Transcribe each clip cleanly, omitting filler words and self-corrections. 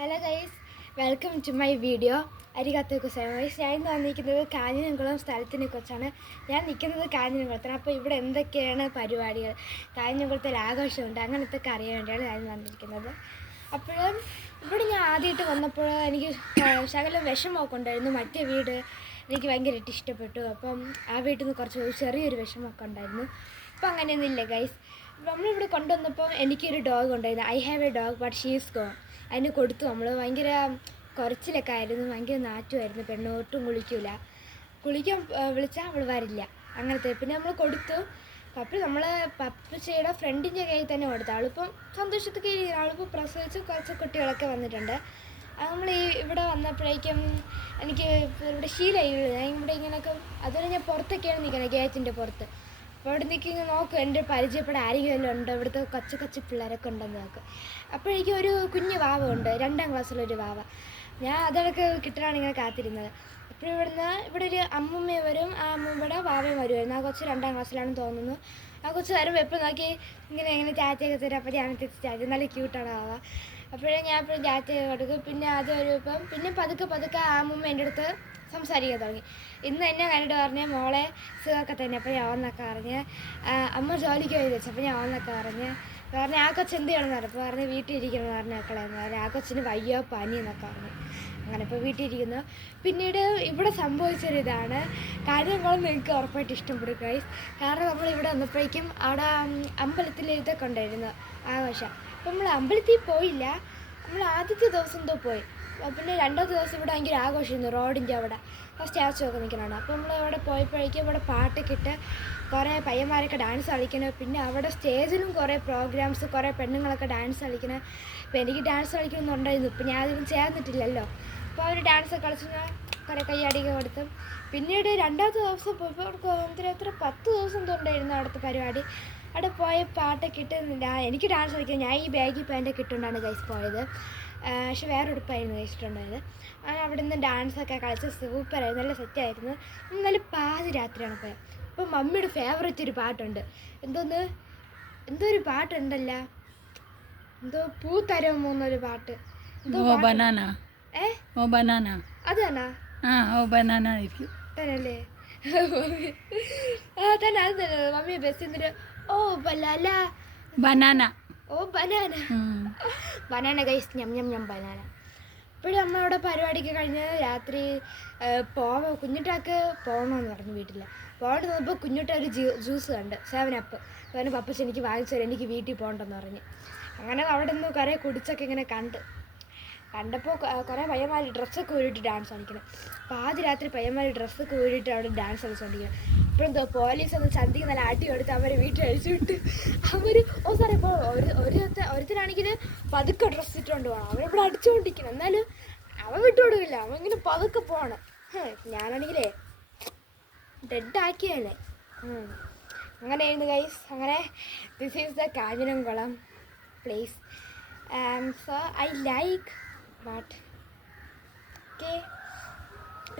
Hello guys, welcome to my video. അരികത്ത് ഗുസൈസ്. ഞാൻ ഇന്ന് വന്നിരിക്കുന്നത് കാഞ്ഞിരംകുളം സ്ഥലത്തിനെ കുറിച്ചാണ്. ഞാൻ നിൽക്കുന്നത് കാഞ്ഞിരംകുളത്താണ്. അപ്പോൾ ഇവിടെ എന്തൊക്കെയാണ് പരിപാടികൾ, കാഞ്ഞിരംകുളത്തിൽ ആഘോഷമുണ്ട്, അങ്ങനത്തെ ഒക്കെ അറിയാൻ വേണ്ടിയാണ് ഞാൻ വന്നിരിക്കുന്നത്. അപ്പോഴും ഇവിടെ ഞാൻ ആദ്യമായിട്ട് വന്നപ്പോൾ എനിക്ക് ശകലം വിഷമമൊക്കെ ഉണ്ടായിരുന്നു. മറ്റേ വീട് എനിക്ക് ഭയങ്കരമായിട്ട് ഇഷ്ടപ്പെട്ടു. അപ്പം ആ വീട്ടിൽ നിന്ന് കുറച്ച് ചെറിയൊരു വിഷമമൊക്കെ ഉണ്ടായിരുന്നു. ഇപ്പം അങ്ങനെയൊന്നുമില്ല ഗൈസ്. നമ്മളിവിടെ കൊണ്ടുവന്നപ്പോൾ എനിക്കൊരു ഡോഗ് ഉണ്ടായിരുന്നു. I have a dog but she is gone. അതിന് കൊടുത്തു. നമ്മൾ ഭയങ്കര കുറച്ചിലൊക്കെ ആയിരുന്നു, ഭയങ്കര നാറ്റുമായിരുന്നു. പെണ്ണ് ഒട്ടും കുളിക്കാൻ വിളിച്ചാൽ അവൾ വരില്ല, അങ്ങനത്തെ. പിന്നെ നമ്മൾ കൊടുത്തു. നമ്മൾ പപ്പച്ചയുടെ ഫ്രണ്ടിൻ്റെ കയ്യിൽ തന്നെ കൊടുത്തു. അവളിപ്പം സന്തോഷത്തൊക്കെ ഇരിക്കുന്നു. അവളിപ്പോൾ പ്രസവിച്ച് കുറച്ച് കുട്ടികളൊക്കെ വന്നിട്ടുണ്ട്. നമ്മൾ ഇവിടെ വന്നപ്പോഴേക്കും എനിക്ക് ഇവിടെ ശീലമായി. ഞാൻ ഇവിടെ ഇങ്ങനെയൊക്കെ അതുപോലെ ഞാൻ പുറത്തൊക്കെയാണ് നിൽക്കുന്നത്, ഗേറ്റിൻ്റെ പുറത്ത്. അപ്പോൾ അവിടെ നിൽക്കുന്ന നോക്കും, എൻ്റെ പരിചയപ്പെടാൻ ആരെങ്കിലും ഉണ്ടോ, ഇവിടുത്തെ കൊച്ചു പിള്ളേരൊക്കെ ഉണ്ടെന്ന് നോക്കും. അപ്പോഴേക്കും ഒരു കുഞ്ഞു വാവ ഉണ്ട്, 2ാം ക്ലാസ്സിലൊരു വാവ. ഞാൻ അതൊക്കെ കിട്ടാനാണ് ഇങ്ങനെ കാത്തിരുന്നത്. അപ്പോൾ ഇവിടെ ഒരു അമ്മൂമ്മ വരും, ആ അമ്മൂമ്മയുടെ വാവയും വരുമായിരുന്നു. ആ കൊച്ച് 2ാം ക്ലാസ്സിലാണെന്ന് തോന്നുന്നു. ആ കൊച്ച് വരുമ്പോൾ എപ്പോൾ നോക്കി ഇങ്ങനെ ചാറ്റയൊക്കെ തരും. അപ്പോൾ ഞാൻ ചാറ്റ നല്ല ക്യൂട്ടാണ് വാവ. അപ്പോഴേ ഞാൻ എപ്പോഴും ചാറ്റയൊക്കെ കൊടുക്കും. പിന്നെ അത് വരുമ്പം പിന്നെ പതുക്കെ ആ അമ്മൂമ്മ എൻ്റെ അടുത്ത് സംസാരിക്കാൻ തുടങ്ങി. ഇന്ന് എന്നെ കണ്ടിട്ട് പറഞ്ഞ് മോളെ സുഖമൊക്കെ തന്നെ. അപ്പോൾ ഞാൻ വന്നൊക്കെ പറഞ്ഞ് അമ്മ ജോലിക്ക് പോയി വെച്ചു. അപ്പോൾ ഞാൻ വന്നൊക്കെ പറഞ്ഞ് ആ കൊച്ച് എന്ത് ചെയ്യണമെന്ന് പറഞ്ഞു. അപ്പോൾ പറഞ്ഞ് വീട്ടിൽ ഇരിക്കണമെന്ന് പറഞ്ഞ മക്കളെന്ന് പറഞ്ഞ് ആ കൊച്ചിന് വയ്യോ പനി എന്നൊക്കെ പറഞ്ഞു. അങ്ങനെ ഇപ്പോൾ വീട്ടിൽ ഇരിക്കുന്നു. പിന്നീട് ഇവിടെ സംഭവിച്ചൊരിതാണ്. കാഞ്ഞിരംകുളം നിങ്ങൾക്ക് ഉറപ്പായിട്ട് ഇഷ്ടപ്പെടും ഗൈസ്. കാരണം നമ്മളിവിടെ വന്നപ്പോഴേക്കും അവിടെ അമ്പലത്തിൽ ഇതൊക്കെ ഉണ്ടായിരുന്നു, ആഘോഷം. അപ്പം നമ്മൾ അമ്പലത്തിൽ പോയില്ല. നമ്മൾ ആദ്യത്തെ ദിവസം എന്തോ പോയി. പിന്നെ 2ാമത്തെ ദിവസം ഇവിടെ ഭയങ്കര ആഘോഷമായിരുന്നു. റോഡിൻ്റെ അവിടെ ആ സ്റ്റാച്ചു ഒക്കെ നിൽക്കണതാണ്. അപ്പോൾ നമ്മൾ അവിടെ പോയപ്പോഴേക്കും ഇവിടെ പാട്ടൊക്കെ ഇട്ട് കുറേ പയ്യന്മാരൊക്കെ ഡാൻസ് കളിക്കണം. പിന്നെ അവിടെ സ്റ്റേജിലും കുറേ പ്രോഗ്രാംസ്, കുറേ പെണ്ണുങ്ങളൊക്കെ ഡാൻസ് കളിക്കണം. അപ്പോൾ എനിക്ക് ഡാൻസ് കളിക്കണമെന്നുണ്ടായിരുന്നു. ഇപ്പം ഞാൻ അതിലും ചേർന്നിട്ടില്ലല്ലോ. അപ്പോൾ അവർ ഡാൻസൊക്കെ കളിച്ച് ഞാൻ കുറേ കയ്യടിയൊക്കെ കൊടുത്തു. പിന്നീട് 2ാമത്തെ ദിവസം പോയപ്പോൾ എത്ര 10 ദിവസം ഉണ്ടായിരുന്നു അവിടുത്തെ പരിപാടി. അവിടെ പോയി പാട്ടൊക്കെ ഇട്ട് എനിക്ക് ഡാൻസ് കളിക്കാൻ ഞാൻ ഈ ബാഗി പാൻറ്റൊക്കെ ഇട്ടുകൊണ്ടാണ് ഗൈസ് പോയത്. പക്ഷെ വേറെ ഉടുപ്പായിരുന്നു കഴിച്ചിട്ടുണ്ടായത്. അങ്ങനെ അവിടെ നിന്ന് ഡാൻസൊക്കെ കളിച്ച് സൂപ്പറായിരുന്നു, നല്ല സെറ്റായിരുന്നു. നല്ല പാതിരാത്രിയാണ് പോയത്. അപ്പോൾ മമ്മിയുടെ ഫേവറേറ്റ് ഒരു പാട്ടുണ്ട്. എന്തോ ഒരു പാട്ടുണ്ടല്ലോ, എന്തോ പൂത്തരം എന്നൊരു പാട്ട്. അത് തന്നെയല്ലേ? തന്നെ അത് തന്നെ. മമ്മി ബസ് എന്നിട്ട് ബനാന ഗൈസ്, ഞം ബനാന. ഇപ്പോഴും നമ്മളവിടെ പരിപാടിയൊക്കെ കഴിഞ്ഞ് രാത്രി കുഞ്ഞിട്ടാക്ക് പോകണമെന്ന് പറഞ്ഞു വീട്ടിൽ. പോകേണ്ടി വന്നപ്പോൾ കുഞ്ഞിട്ട ഒരു ജ്യൂസ് കണ്ട് 7up. അവന് പപ്പച്ച എനിക്ക് വാങ്ങിച്ചു തരാം, എനിക്ക് വീട്ടിൽ പോകണ്ടെന്ന് പറഞ്ഞ്. അങ്ങനെ അവിടെ നിന്ന് കുറേ കുടിച്ചൊക്കെ ഇങ്ങനെ കണ്ടപ്പോൾ കുറേ പയ്യന്മാർ ഡ്രസ്സൊക്കെ ഊരിയിട്ട് ഡാൻസ് കളിക്കണം. പാതിരാത്രി പയ്യന്മാർ ഡ്രസ്സൊക്കെ ഊരിയിട്ട് അവിടെ ഡാൻസ് കളിച്ചുകൊണ്ടിരിക്കണം. ഇപ്പോഴെന്തോ പോലീസ് ഒന്ന് ചന്തിക്ക് നല്ല അടി കൊടുത്ത് അവരെ വീട്ടിൽ അഴിച്ചു വിട്ട്. സാറേ ഇപ്പോൾ ഒരുത്തരാണെങ്കിൽ പതുക്കെ ഡ്രസ്സ് ഇട്ടുകൊണ്ട് പോകണം. അവനിവിടെ അടിച്ചുകൊണ്ടിരിക്കണം, എന്നാലും അവൻ വിട്ടുകൊടുക്കില്ല. അവൻ ഇങ്ങനെ പതുക്കെ പോകണം. ഞാനാണെങ്കിലേ ഡെഡാക്കിയല്ലേ. അങ്ങനെയായിരുന്നു ഗൈസ്. അങ്ങനെ this is the Kanjiramkulam place. So I like but okay.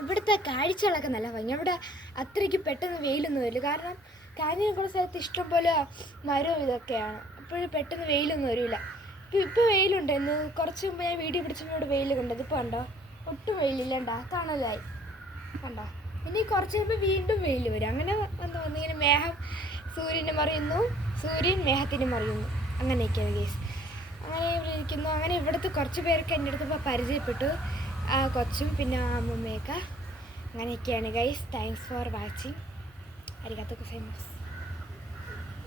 ഇവിടുത്തെ കാഴ്ചകളൊക്കെ നല്ല ഭംഗി. ഇവിടെ അത്രയ്ക്ക് പെട്ടെന്ന് വെയിലൊന്നും വരില്ല. കാരണം കാഞ്ഞിരംകുളം സ്ഥലത്ത് ഇഷ്ടംപോലെ മരവും ഇതൊക്കെയാണ്. അപ്പോഴും പെട്ടെന്ന് വെയിലൊന്നും വരില്ല. ഇപ്പോൾ വെയിലുണ്ടായിരുന്നു. കുറച്ച് മുമ്പ് ഞാൻ വീഡിയോ പിടിച്ചപ്പോൾ ഇവിടെ വെയിൽ കണ്ടത്. ഇപ്പോൾ കണ്ടോ, ഒട്ടും വെയിലില്ലണ്ട, തണലായി കണ്ടോ. പിന്നെ കുറച്ച് കഴിയുമ്പോൾ വീണ്ടും വെയിൽ വരും. അങ്ങനെ വന്നിങ്ങനെ മേഘം സൂര്യനെ മറിയുന്നു, സൂര്യൻ മേഘത്തിന് മറിയുന്നു. അങ്ങനെയൊക്കെയാണ് ഗേസ്. അങ്ങനെ ഇവിടെ ഇരിക്കുന്നു. അങ്ങനെ ഇവിടുത്തെ കുറച്ച് പേരൊക്കെ എൻ്റെ അടുത്ത് ഇപ്പോൾ പരിചയപ്പെട്ടു, ആ കൊച്ചും പിന്നെ ആ അമ്മൂമ്മയൊക്കെ. അങ്ങനെയൊക്കെയാണ് ഗൈസ്. Thanks for watching. അരികാത്തോ ഗോസൈമാസ്.